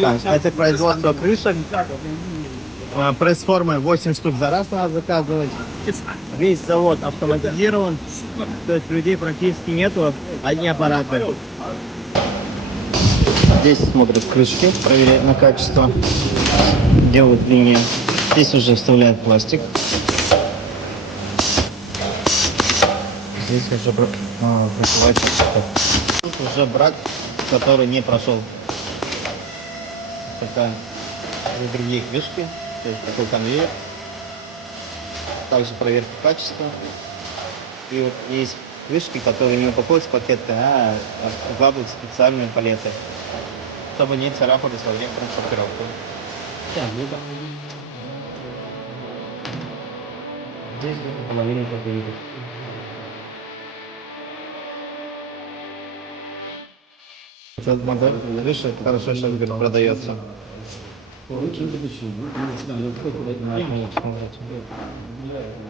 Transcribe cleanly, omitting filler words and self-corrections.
Так, это производство крышек. Пресс-формы 8 штук за раз надо заказывать. Весь завод автоматизирован. То есть людей практически нету, одни аппараты. Здесь смотрят крышки, проверяют на качество. Делают линии. Здесь уже вставляют пластик. Здесь уже прокрывается. Тут уже брак, который не прошел. Такая другие крышки, то есть такой конвейер. Также проверка качества. И вот есть крышки, которые не упаковываются в пакеты, а укладывают специальные палеты, чтобы не царапались во время транспортировки. Здесь половина пакета. Этот модель крыши хорошо сейчас продается.